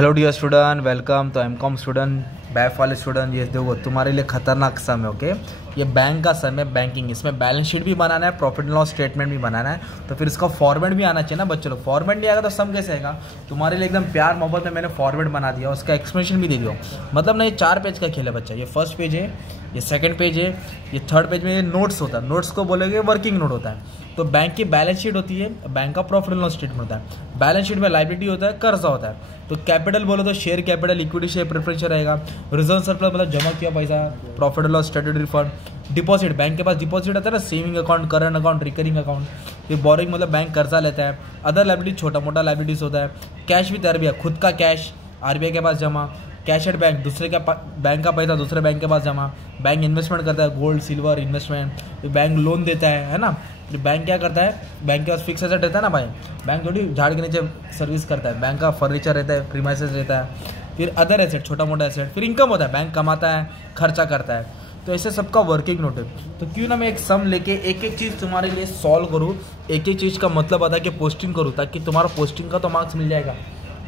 Hello dear student, welcome. तो MCom student, BAF वाले student, ये देखो तुम्हारे लिए खतरनाक सम है। ओके, ये बैंक का सम है, बैंकिंग। इसमें बैलेंस शीट भी बनाना है, प्रॉफिट एंड लॉस स्टेटमेंट भी बनाना है। तो फिर इसका फॉर्मेट भी आना चाहिए ना बच्चों लोग। फॉर्मेट नहीं आएगा तो सम कैसे आएगा? तुम्हारे लिए एकदम प्यार मोहब्बत में मैंने फॉर्मेट बना दिया, उसका एक्सप्लेनेशन भी दे दिया। मतलब ना, ये 4 पेज का खेल है बच्चा। ये फर्स्ट पेज है, ये सेकंड पेज है, ये थर्ड पेज में ये नोट्स होता है। नोट्स को बोलेंगे वर्किंग नोट होता है। तो बैंक की बैलेंस शीट होती है, बैंक का प्रॉफिट एंड लॉस स्टेटमेंट होता है। बैलेंस शीट में लायबिलिटी होता है, कर्जा होता है। तो कैपिटल बोलो तो share capital, equity share preference रहेगा। रिजर्व सरप्लस मतलब जमा किया पैसा, profit and loss statement refund. Deposit, bank के पास डिपॉजिट आता है ना, saving account, current account, recurring account. फिर बोरिंग मतलब बैंक कर्जा लेता है। अदर लायबिलिटी छोटा मोटा लायबिलिटीज होता है। कैश विद आरबीआई, खुद का कैश आरबीआई के पास जमा। कैश एट बैंक, दूसरे का बैंक का पैसा दूसरे बैंक के पास जमा। बैंक इन्वेस्टमेंट करता है, गोल्ड सिल्वर इन्वेस्टमेंट। फिर बैंक लोन देता है ना। फिर बैंक क्या करता है, बैंक के पास फिक्स एसेट रहता है ना भाई। बैंक थोड़ी झाड़ के नीचे सर्विस करता है, बैंक का फर्नीचर रहता है, प्रीमाइसेस रहता है। फिर अदर एसेट, छोटा मोटा एसेट। फिर इनकम होता है, बैंक कमाता है, खर्चा करता है। तो ऐसे सबका वर्किंग नोट है। तो क्यों ना मैं एक सम लेके एक एक चीज़ तुम्हारे लिए सॉल्व करूँ, एक एक चीज़ का मतलब बता के पोस्टिंग करूँ, ताकि तुम्हारा पोस्टिंग का तो मार्क्स मिल जाएगा,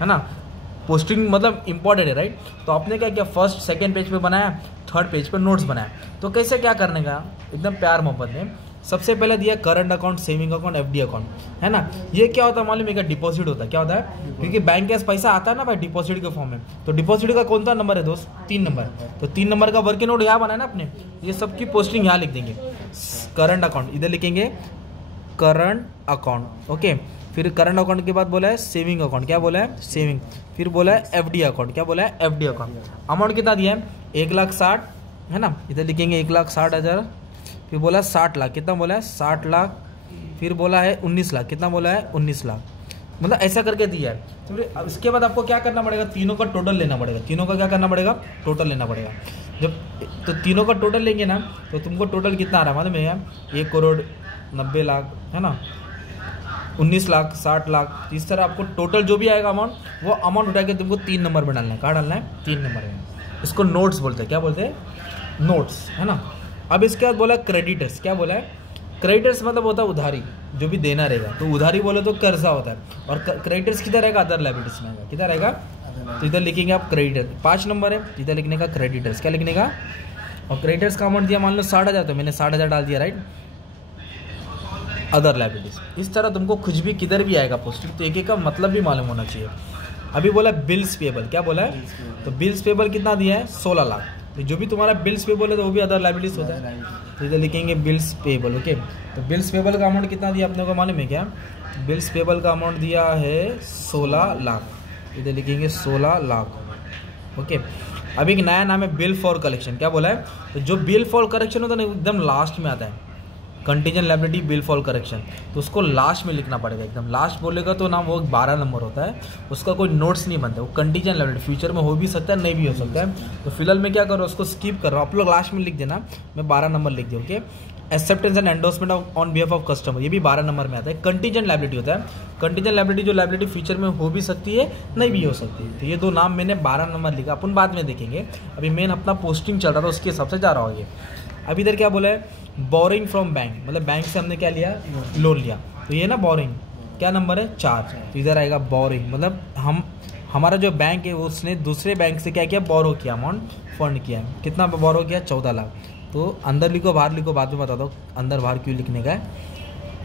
है ना। पोस्टिंग मतलब इंपॉर्टेंट है, राइट। तो आपने क्या किया, फर्स्ट सेकंड पेज पे बनाया, थर्ड पेज पे नोट्स बनाया। तो कैसे क्या करने का, एकदम प्यार मोहब्बत में। सबसे पहले दिया current account, saving account, FD account, है ना। ये क्या होता है मालूम है? डिपॉजिट होता है। क्या होता है? क्योंकि बैंक के पास पैसा आता है ना भाई, डिपॉजिट के फॉर्म में। तो डिपॉजिट का कौन सा नंबर है दोस्त? 3 नंबर। तो 3 नंबर का वर्किंग नोट यहाँ बनाया ना अपने। ये सबकी पोस्टिंग यहाँ लिख देंगे। करंट अकाउंट इधर लिखेंगे, करंट अकाउंट। ओके, फिर करंट अकाउंट के बाद बोला है सेविंग अकाउंट। क्या बोला है? सेविंग। फिर बोला है एफडी अकाउंट। क्या बोला है? FD account. अमाउंट कितना दिया है? 1,60,000, है ना। इधर लिखेंगे 1,60,000। फिर बोला 60 लाख। कितना बोला है? 60 लाख। फिर बोला है 19 लाख। कितना बोला है? 19 लाख। मतलब ऐसा करके दिया है। तो फिर इसके बाद आपको क्या करना पड़ेगा? तीनों का टोटल लेना पड़ेगा। तीनों का क्या करना पड़ेगा? टोटल लेना पड़ेगा। जब तो तीनों का टोटल लेंगे ना, तो तुमको टोटल कितना आ रहा है मालूम है? 1,90,00,000 लाख, है ना, 19 लाख, 60 लाख। इस तरह आपको टोटल जो भी आएगा अमाउंट, वो अमाउंट उठा के तुमको 3 नंबर में डालना है। कहाँ डालना है? 3 नंबर में। इसको नोट्स बोलते हैं। क्या बोलते हैं? नोट्स, है ना। अब इसके बाद बोला क्रेडिटर्स। क्या बोला है? क्रेडिटर्स मतलब होता है उधारी, जो भी देना रहेगा। तो उधारी बोले तो कर्जा होता है। और क्रेडिटर्स किधर रहेगा? अदर लायबिलिटीज में आएगा। किधर रहेगा? तो इधर लिखेंगे आप क्रेडिटर। 5 नंबर है, इधर लिखने का क्रेडिटर्स। क्या लिखने का? और क्रेडिटर्स का अमाउंट दिया मान लो 60,000, तो मैंने 60,000 डाल दिया, राइट। Other liabilities. इस तरह तुमको कुछ भी किधर भी आएगा पोस्टिंग, तो एक एक का मतलब भी मालूम होना चाहिए। अभी बोला बिल्स पेबल। क्या बोला है? तो बिल्स पेबल कितना दिया है? 16 लाख। तो जो भी तुम्हारा बिल्स पेबल है तो वो भी अदर लायबिलिटीज होता है। तो इधर लिखेंगे बिल्स पेबल। ओके, तो बिल्स पेबल का अमाउंट कितना दिया अपने को मालूम है क्या? बिल्स पेबल का अमाउंट दिया है 16 लाख। इधर लिखेंगे 16 लाख। ओके, अब एक नया नाम है बिल फॉर कलेक्शन। क्या बोला है? तो जो बिल फॉर करेक्शन होता है ना, एकदम लास्ट में आता है। Contingent liability bill for correction, तो उसको लास्ट में लिखना पड़ेगा। एकदम लास्ट बोलेगा तो ना, वो 12 नंबर होता है, उसका कोई नोट्स नहीं बनता। वो कंटीजेंट लायबिलिटी फ्यूचर में हो भी सकता है, नहीं भी हो सकता है। तो फिलहाल मैं क्या करो, उसको स्किप कर रहा हूँ। आप लोग लास्ट में लिख देना, मैं 12 नंबर लिख दिया। Okay, acceptance and endorsement on behalf of customer, ये भी 12 नंबर में आता है। कंटीजेंट लायबिलिटी होता है। कंटीजेंट लायबिलिटी जो लायबिलिटी फ्यूचर में हो भी सकती है, नहीं भी हो सकती है। तो ये 2 नाम मैंने 12 नंबर लिखा, अपन बाद में देखेंगे। अभी मेन अपना पोस्टिंग चल रहा था, उसके हिसाब से जा रहा हो ये। अब इधर क्या बोला है? बोरिंग फ्रॉम बैंक, मतलब बैंक से हमने क्या लिया? लोन लिया। तो ये ना बोरिंग, क्या नंबर है? 4। तो इधर आएगा बोरिंग, मतलब हमारा जो बैंक है उसने दूसरे बैंक से क्या किया? बोरो किया, अमाउंट फंड किया। कितना बोरो किया? 14 लाख। तो अंदर लिखो बाहर लिखो, बाद में बता दो अंदर बाहर क्यों लिखने का है।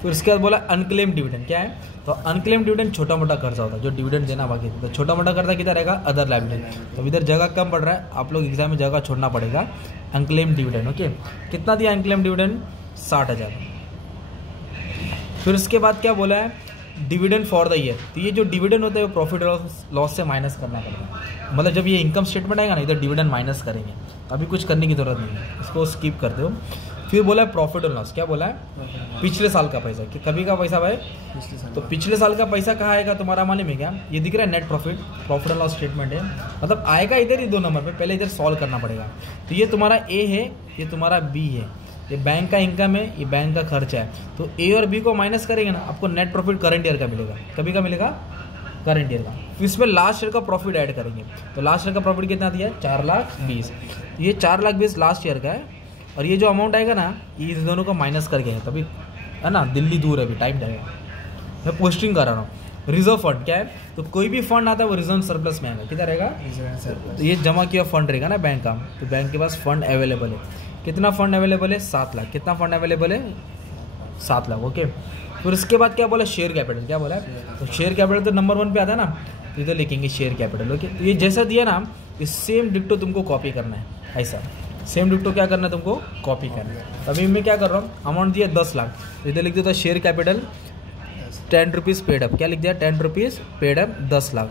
फिर उसके बाद बोला अनक्लेम डिविडेंड। क्या है? तो अनक्लेम डिविडेंड छोटा मोटा कर्जा होता है, जो डिविडेंड देना बाकी है। तो छोटा मोटा कर्जा किधर रहेगा? Other liability. तो इधर जगह कम पड़ रहा है, आप लोग एग्जाम में जगह छोड़ना पड़ेगा। Unclaim dividend. ओके, कितना दिया अनक्लेम डिविडेंड? 60,000। फिर उसके बाद क्या बोला है? Dividend for the year. तो ये जो डिविडेंड होता है वो प्रॉफिट लॉस से माइनस करना पड़ता है। मतलब जब ये इनकम स्टेटमेंट आएगा ना, इधर डिविडेंड माइनस करेंगे। अभी कुछ करने की जरूरत नहीं है, इसको स्किप कर दो। फिर बोला है प्रॉफिट और लॉस। क्या बोला है? पिछले साल का पैसा। कि कभी का पैसा भाई? तो पिछले साल का पैसा कहाँ आएगा तुम्हारा मालूम है क्या? ये दिख रहा है नेट प्रॉफिट, प्रॉफिट और लॉस स्टेटमेंट है। मतलब आएगा इधर ही 2 नंबर पे। पहले इधर सॉल्व करना पड़ेगा। तो ये तुम्हारा ए है, ये तुम्हारा बी है। ये बैंक का इनकम है, ये बैंक का खर्चा है। तो ए और बी को माइनस करेंगे ना, आपको नेट प्रॉफिट करंट ईयर का मिलेगा। कभी का मिलेगा? करंट ईयर का। फिर इसमें लास्ट ईयर का प्रॉफिट ऐड करेंगे। तो लास्ट ईयर का प्रॉफिट कितना दिया है? 4,20,000। ये 4,20,000 लास्ट ईयर का है। और ये जो अमाउंट आएगा ना, ये इस दोनों को माइनस करके है, तभी, है ना। दिल्ली दूर है, अभी टाइम जाएगा। मैं पोस्टिंग कर रहा हूँ। रिजर्व फंड क्या है, तो कोई भी फंड आता है वो रिजर्व सरप्लस में आएगा, कितना रहेगा, तो ये जमा किया फंड रहेगा ना बैंक का, तो बैंक के पास फंड अवेलेबल है, कितना फंड अवेलेबल है, 7 लाख, कितना फंड अवेलेबल है, 7 लाख, ओके। फिर उसके बाद क्या बोला, शेयर कैपिटल, क्या बोला है, तो शेयर कैपिटल तो नंबर 1 पे आता है ना, तो इधर लिखेंगे शेयर कैपिटल, ओके। तो ये जैसा दिया ना, ये सेम डिक्टो तुमको कॉपी करना है, ऐसा सेम डिक्टो क्या करना है तुमको, कॉपी करना है। तो अभी मैं क्या कर रहा हूँ, अमाउंट दिया 10 लाख, तो इधर लिख देता share capital 10 rupees paid up, क्या लिख दिया, 10 रुपीज़ पेड अप 10 लाख,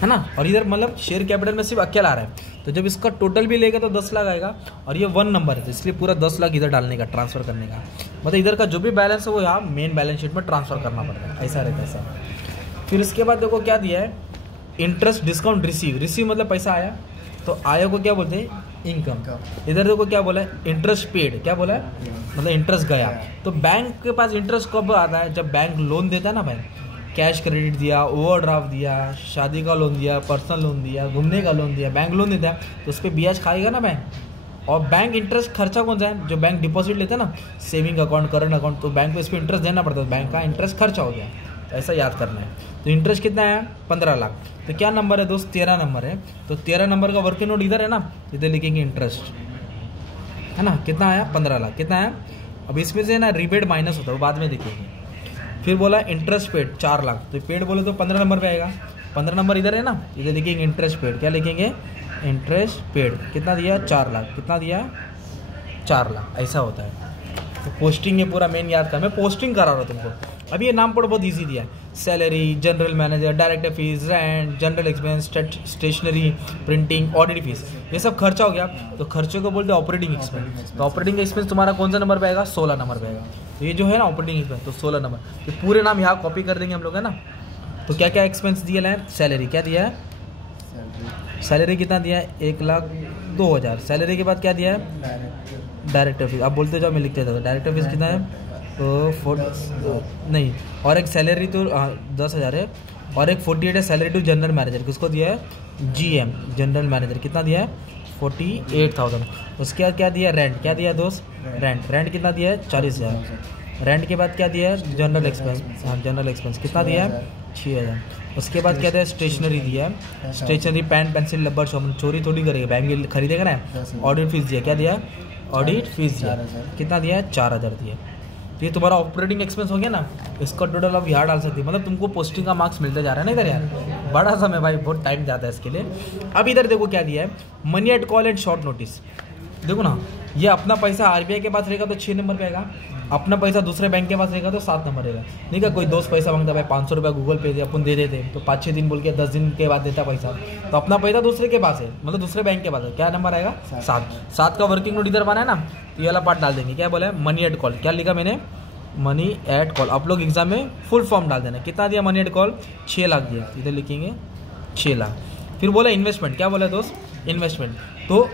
है ना। और इधर मतलब शेयर कैपिटल में सिर्फ अकेला आ रहा है, तो जब इसका टोटल भी लेगा तो 10 लाख आएगा, और ये 1 नंबर है, तो इसलिए पूरा 10 लाख इधर डालने का, ट्रांसफर करने का, मतलब इधर का जो भी बैलेंस है वो यहाँ मेन बैलेंस शीट में ट्रांसफर करना पड़ता है, ऐसा रहता है ऐसा। फिर इसके बाद देखो क्या दिया है, इंटरेस्ट डिस्काउंट रिसीव मतलब पैसा आया, तो आया को क्या बोलते हैं, इनकम। इधर देखो क्या बोला है, इंटरेस्ट पेड, क्या बोला है, मतलब इंटरेस्ट गया। तो बैंक के पास इंटरेस्ट कब आता है, जब बैंक लोन देता है ना भाई, कैश क्रेडिट दिया, ओवरड्राफ्ट दिया, शादी का लोन दिया, पर्सनल लोन दिया, घूमने का लोन दिया, बैंक लोन देता है, तो उस पर ब्याज खाएगा ना बैंक। और बैंक इंटरेस्ट खर्चा कौन सा है, जो बैंक डिपॉजिट लेते हैं ना, सेविंग अकाउंट, करंट अकाउंट, तो बैंक को इस पर इंटरेस्ट देना पड़ता है, बैंक का इंटरेस्ट खर्चा हो गया, ऐसा याद करना है। तो इंटरेस्ट कितना है, 15 लाख, तो क्या नंबर है दोस्त, 13 नंबर है, तो 13 नंबर का वर्किंग नोट इधर है ना, इधर लिखेंगे इंटरेस्ट, है ना, कितना आया, 15 लाख, कितना है। अब इसमें से ना रिबेट माइनस होता है, वो बाद में देखेंगे। फिर बोला इंटरेस्ट पेड 4 लाख, तो पेड बोले तो 15 नंबर पे आएगा, 15 नंबर इधर है ना, इधर लिखेंगे इंटरेस्ट पेड, क्या लिखेंगे, इंटरेस्ट पेड, कितना दिया, 4 लाख, कितना दिया, 4 लाख, ऐसा होता है। तो पोस्टिंग ये पूरा मेन याद कर, मैं पोस्टिंग करा रहा हूँ तुमको। अभी ये नाम पढ़ो, बहुत इजी दिया है, salary, general manager, director fees, rent, general expense, stationery, printing, audit fees, ये सब खर्चा हो गया, तो खर्चे को बोलते हैं ऑपरेटिंग एक्सपेंस। तो ऑपरेटिंग एक्सपेंस तुम्हारा कौन सा नंबर पे आएगा, 16 नंबर पे आएगा। तो ये जो है ना ऑपरेटिंग एक्सपेंस, तो 16 नंबर, ये पूरे नाम यहाँ कॉपी कर देंगे हम लोग, है ना। तो क्या क्या एक्सपेंस दिया है, सैलरी क्या दिया है, सैलरी कितना दिया है, 1,02,000। सैलरी के बाद क्या दिया है, डायरेक्टर फीस, आप बोलते जाओ मैं लिखते था, डायरेक्टर फीस कितना है, तो नहीं, और एक सैलरी तो 10,000 है, और एक 48 है सैलरी टू जनरल मैनेजर, किसको दिया है, GM जनरल मैनेजर, कितना दिया है, 48,000। उसके बाद क्या दिया, रेंट, क्या दिया दोस्त, रेंट कितना दिया है, 40,000। रेंट के बाद क्या दिया है, जनरल एक्सपेंस, हाँ जनरल एक्सपेंस कितना दिया है, 6,000। उसके बाद क्या दिया, स्टेशनरी दिया है, stationery pen pencil rubber sharpener, चोरी थोड़ी करेगा, बैंक खरीदेगा ना। ऑडिट फीस दिया, क्या दिया, ऑडिट फीस दिया, कितना दिया है, 4,000 दिया। तो ये तुम्हारा ऑपरेटिंग एक्सपेंस हो गया ना, इसका टोटल आप यहाँ डाल सकते हैं, मतलब तुमको पोस्टिंग का मार्क्स मिलते जा रहा है ना इधर यार, बड़ा समय भाई, बहुत टाइम जाता है इसके लिए। अब इधर देखो क्या दिया है, money at call and short notice, देखो ना, ये अपना पैसा RBI के पास रहेगा तो 6 नंबर पे आएगा, अपना पैसा दूसरे बैंक के पास रहेगा तो 7 नंबर रहेगा। नहीं क्या कोई दोस्त पैसा मांगता भाई 500 रुपया गूगल पे दे, अपन दे देते, तो 5-6 दिन बोल के 10 दिन के बाद देता पैसा, तो अपना पैसा दूसरे के पास है, मतलब दूसरे बैंक के पास है, क्या नंबर आएगा, 7 का वर्किंग नोट इधर बना है ना, तो ये वाला पार्ट डाल देंगे, क्या बोला है, मनी एट कॉल, क्या लिखा मैंने, मनी एट कॉल। आप लोग एग्जाम में फुल फॉर्म डाल देना, कितना दिया मनी एट कॉल, 6 लाख दिया, इधर लिखेंगे 6 लाख। फिर बोला इन्वेस्टमेंट, क्या बोला दोस्त, इन्वेस्टमेंट, तो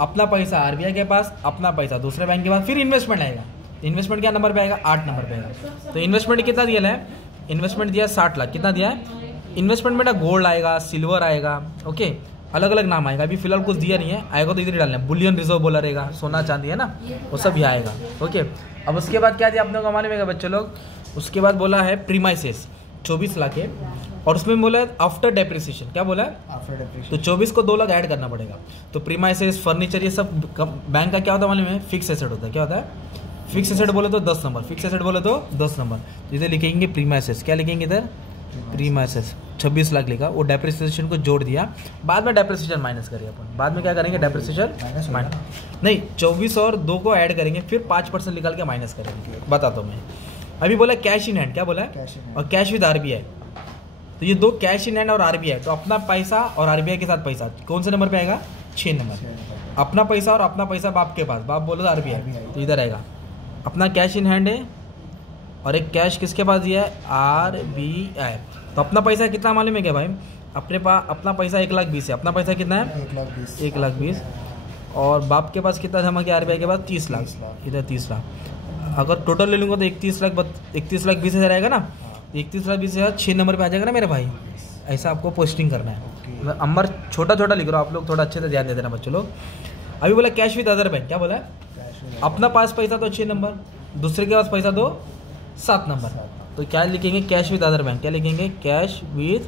अपना पैसा RBI के पास, अपना पैसा दूसरे बैंक के पास, फिर इन्वेस्टमेंट आएगा, इन्वेस्टमेंट क्या नंबर पे आएगा, 8 नंबर पे आएगा। तो इन्वेस्टमेंट कितना दिया है, इन्वेस्टमेंट दिया 60 लाख, कितना दिया है, इन्वेस्टमेंट में गोल्ड आएगा, सिल्वर आएगा, ओके, अलग अलग नाम आएगा, अभी फिलहाल कुछ दिया नहीं है, आएगा तो इधर ही डालना है, बुलियन रिजर्व बोला रहेगा, सोना चांदी है ना, वो सब यहाँ आएगा, ओके। अब उसके बाद क्या दिया अपने को मालूम है बच्चे लोग, उसके बाद बोला है प्रीमाइसेस 24 लाख है, और उसमें बोला है आफ्टर डेप्रिसिएशन, क्या बोला है, आफ्टर डेप्रिसिएशन, तो 24 को 2 लाख ऐड करना पड़ेगा। तो प्रीमाइसेस, फर्नीचर, ये सब बैंक का क्या होता है मालूम है, फिक्स एसेट होता है, क्या होता है, फिक्स एसेट बोले तो 10 नंबर, फिक्स एसेट बोले तो 10 नंबर, तो इधर लिखेंगे प्रीमाइसेस, क्या लिखेंगे इधर, प्रीमाइसेस 26 लाख लिखा, वो डेप्रिसिएशन को जोड़ दिया, बाद में डेप्रिसिएशन माइनस करिए अपन, बाद में क्या करेंगे, डेप्रिसिएशन माइनस नहीं, 24 और 2 को ऐड करेंगे, फिर 5% निकाल के माइनस करेंगे, बताता हूँ मैं। अभी बोला कैश इन हैंड, क्या बोला है, और कैश विद RBI, तो ये 2 कैश इन हैंड और RBI, तो अपना पैसा और RBI के साथ पैसा कौन से नंबर पे आएगा, 6 नंबर। अपना पैसा और अपना पैसा बाप के पास, बाप बोलो तो RBI, तो इधर आएगा अपना कैश इन हैंड है, और एक कैश किसके पास दिया है, RBI। तो अपना पैसा कितना मालूम है क्या भाई, अपने पास अपना पैसा 1,20,000 है, अपना पैसा कितना है, 1,20,000, और बाप के पास कितना जमा किया RBI के पास, 30 लाख, इधर 30 लाख। अगर टोटल ले लूँगा तो 31,20,000 आएगा ना, 31,20,000 6 नंबर पे आ जाएगा ना मेरे भाई, ऐसा आपको पोस्टिंग करना है। नंबर छोटा छोटा लिख रहा हूँ, आप लोग थोड़ा अच्छे से ध्यान दे देना बच्चों लोग। अभी बोला कैश विद अदर बैंक, क्या बोला है, अपना पास पैसा तो 6 नंबर, दूसरे के पास पैसा तो 7 नंबर, तो क्या लिखेंगे, कैश विद अदर बैंक। क्या लिखेंगे, cash with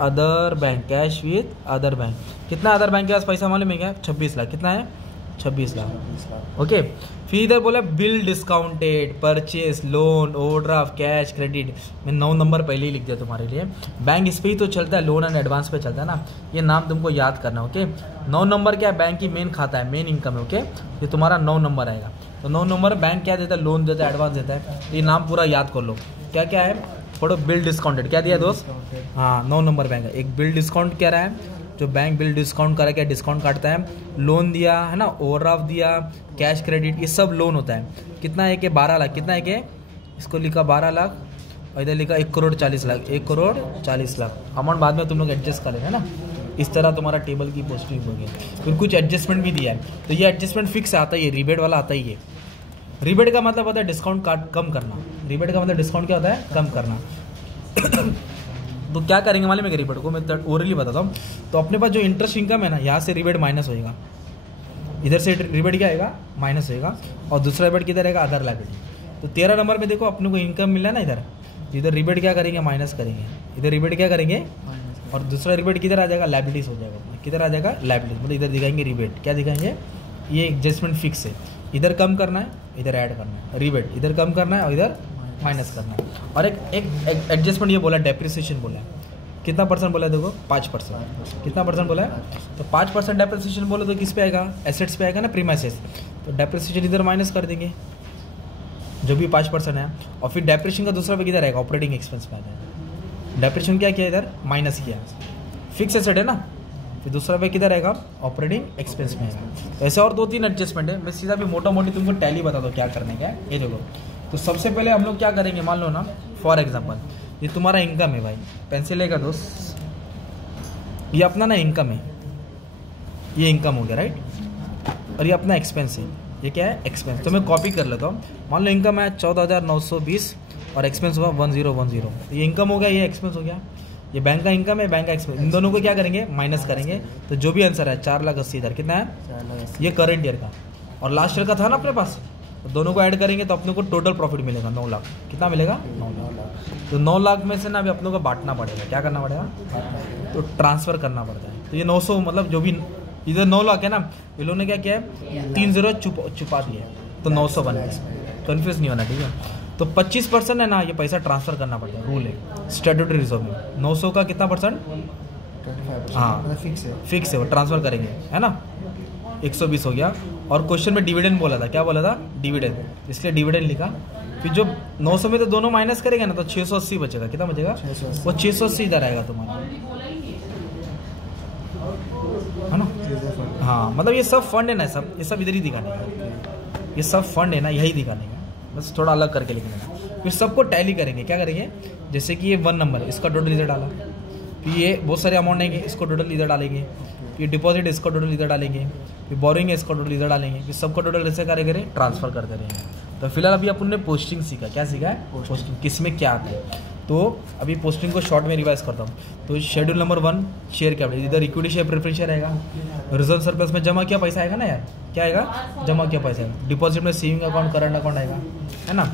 other bank, cash with other bank. कितना अदर बैंक के पास पैसा मालूम है क्या, 26 लाख। कितना है, 26 लाख। ओके, फिर इधर बोला bill discounted, purchase, loan, overdraft, cash, credit. मैं 9 नंबर पहले ही लिख दिया तुम्हारे लिए। बैंक इस पे ही तो चलता है, लोन एंड एडवांस पे चलता है ना, ये नाम तुमको याद करना। ओके, 9 नंबर क्या है, बैंक की मेन खाता है, मेन इनकम है। ओके, ये तुम्हारा 9 नंबर आएगा। तो 9 नंबर बैंक क्या देता है, लोन देता है, एडवांस देता है। ये नाम पूरा याद कर लो। क्या क्या है, पढ़ो, बिल डिस्काउंटेड। क्या दिया दोस्त, हाँ 9 नंबर बैंक है। एक बिल डिस्काउंट क्या रहा है, जो बैंक बिल डिस्काउंट करा, क्या डिस्काउंट काटता है, लोन दिया है ना, ओवरड्राफ्ट दिया, कैश क्रेडिट, ये सब लोन होता है। कितना है कि 12 लाख। कितना है कि, इसको लिखा 12 लाख और इधर लिखा 1 करोड़ 40 लाख, 1 करोड़ 40 लाख। अमाउंट बाद में तुम लोग एडजस्ट कर लेना है ना। इस तरह तुम्हारा टेबल की पोस्टिंग होगी। फिर कुछ एडजस्टमेंट भी दिया है, तो ये एडजस्टमेंट फिक्स आता ही है, रिबेट वाला आता ही है। रिबेट का मतलब होता है डिस्काउंट काट कम करना। रिबेट का मतलब डिस्काउंट क्या होता है, कम करना। तो क्या करेंगे मालूम है, रिबेट को मैं ओरली बताता हूँ। तो अपने पास जो इंटरेस्ट इनकम है ना, यहाँ से रिबेट माइनस होएगा, इधर से रिबेट क्या आएगा, माइनस होएगा, और दूसरा रिबेट किधर रहेगा, अदर लायबिलिटी। तो 13 नंबर पे देखो अपने को इनकम मिला ना, इधर रिबेट क्या करेंगे, माइनस करेंगे, इधर रिबेट क्या करेंगे, और दूसरा रिबेट किधर आ जाएगा, लायबिलिटीज हो जाएगा। किधर आ जाएगा, लायबिलिटीज, मतलब इधर दिखाएंगे रिबेट। क्या दिखाएंगे, ये एडजस्टमेंट फिक्स है, इधर कम करना है, इधर ऐड करना है। रिबेट इधर कम करना है और इधर माइनस करना है। और एक एडजस्टमेंट ये बोला, डेप्रिसिएशन बोला है। कितना परसेंट बोला है, देखो 5%। कितना परसेंट बोला है, तो 5% डेप्रिसिएशन बोलो तो किस पे आएगा, एसेट्स पे आएगा ना, प्रीमाइसेस। तो डेप्रिसिएशन इधर माइनस कर देंगे, जो भी 5% है। और फिर डेप्रिसिएशन का दूसरा पे किधर आएगा, ऑपरेटिंग एक्सपेंस पे आ जाएगा। डेप्रिसिएशन क्या किया, इधर माइनस किया, फिक्स एसेट है ना, फिर दूसरा पे किधर आएगा, ऑपरेटिंग एक्सपेंस में आएगा। तो ऐसे और 2-3 एडजस्टमेंट है। मैं सीधा भी मोटा मोटी तुमको टैली बता दो क्या करने का है। ये देखो, तो सबसे पहले हम लोग क्या करेंगे, मान लो ना, फॉर एग्जाम्पल ये तुम्हारा इनकम है भाई, पेंसिल लेगा दोस्त, ये अपना ना इनकम है, ये इनकम हो गया राइट, और ये अपना एक्सपेंस है, ये क्या है, एक्सपेंस। तो मैं कॉपी कर लेता हूँ। मान लो इनकम है 14,920 और एक्सपेंस हुआ 1010। ये इनकम हो गया, ये एक्सपेंस हो गया। ये बैंक का इनकम है, बैंक का एक्सपेंस, इन दोनों को क्या करेंगे, माइनस करेंगे। तो जो भी आंसर है 4,80,000 कितना है, ये करंट ईयर का, और लास्ट ईयर का था ना अपने पास, तो दोनों को ऐड करेंगे तो अपने को टोटल प्रॉफिट मिलेगा 9 लाख। कितना मिलेगा, 9 लाख। तो 9 लाख में से ना अभी अपनों को बांटना पड़ेगा। क्या करना पड़ेगा, तो ट्रांसफ़र करना पड़ता है। तो ये 900, मतलब जो भी इधर 9 लाख है ना, ये लोगों ने क्या किया है, 3 0 छुपा दिया, तो 900 बन गया। कन्फ्यूज नहीं होना, ठीक है। तो 25% है ना, ये पैसा ट्रांसफ़र करना पड़ता है, रूल है स्टैट्यूटरी रिजर्व में। 900 का कितना परसेंट, 25%, हाँ फिक्स है, वो ट्रांसफ़र करेंगे, है ना। 120 हो गया। और क्वेश्चन में डिविडेंड बोला था, क्या बोला था, डिविडेंड, इसलिए डिविडेंड लिखा। फिर जो 900 में तो दोनों माइनस करेंगे ना, तो 680 बचेगा। कितना बचेगा, वो 680 इधर आएगा तुम्हारा, है ना। हाँ, मतलब ये सब फंड है ना, सब ये सब इधर ही दिखाने का, ये सब फंड है ना, यही दिखाने का, बस थोड़ा अलग करके लिखने का। फिर सबको टैली करेंगे। क्या करेंगे, जैसे कि ये 1 नंबर है, इसका टोटल इधर डाला, फिर ये बहुत सारे अमाउंट आएंगे, इसको टोटल इधर डालेंगे, फिर डिपॉजिट इसका टोटल इधर डालेंगे, फिर बोरिंग है इसका टोटल इधर डालेंगे, फिर सबको टोटल ऐसे करेंगे, ट्रांसफ़र करते रहेंगे। तो फिलहाल अभी अपन ने पोस्टिंग सीखा। क्या सीखा है, पोस्टिंग, किस में क्या आता है। तो अभी पोस्टिंग को शॉर्ट में रिवाइज करता हूँ। तो शेड्यूल नंबर 1, शेयर कैपिटल, इधर इक्विटी शेयर प्रेफरेंस शेयर आएगा, रिजर्व सरप्लस में जमा किया पैसा आएगा ना यार, क्या आएगा, जमा किया पैसा। डिपॉजिट में सेविंग अकाउंट, करंट अकाउंट आएगा, है ना।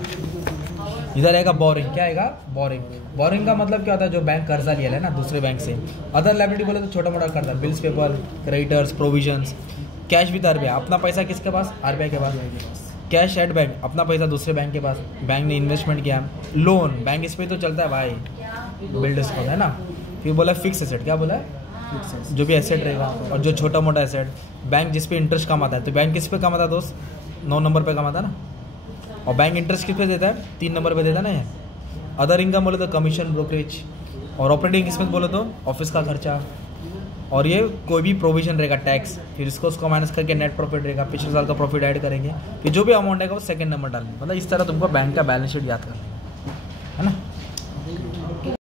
इधर आएगा बोरिंग, क्या आएगा, बोरिंग। बोरिंग का मतलब क्या होता है, जो बैंक कर्जा लिया है ना दूसरे बैंक से। अदर लायबिलिटी बोले तो छोटा मोटा कर्जा, bills paper, creditors, provisions. Cash with RBI, अपना पैसा किसके पास, आरबीआई के पास। कैश एट बैंक, अपना पैसा दूसरे बैंक के पास, बैंक ने इन्वेस्टमेंट किया। लोन, बैंक इस पर तो चलता है भाई, बिल्ड डिस्काउंट, है ना। फिर बोला फिक्स एसेट, क्या बोला है, जो भी एसेट रहेगा, और जो छोटा मोटा एसेट, बैंक जिस पे इंटरेस्ट कमाता है। तो बैंक किस पे कमाता है दोस्त, 9 नंबर पे कमाता है ना। और बैंक इंटरेस्ट किस पे देता है, 3 नंबर पे देता है ना यार। अदर इनकम बोले तो कमीशन, ब्रोकरेज, और ऑपरेटिंग एक्सपेंस बोले तो ऑफिस का खर्चा, और ये कोई भी प्रोविजन रहेगा, टैक्स, फिर उसको माइनस करके नेट प्रॉफिट रहेगा, पिछले साल का प्रॉफिट ऐड करेंगे, फिर जो भी अमाउंट आएगा वो सेकंड नंबर डालेंगे। मतलब इस तरह तुमको बैंक का बैलेंस शीट याद करना है।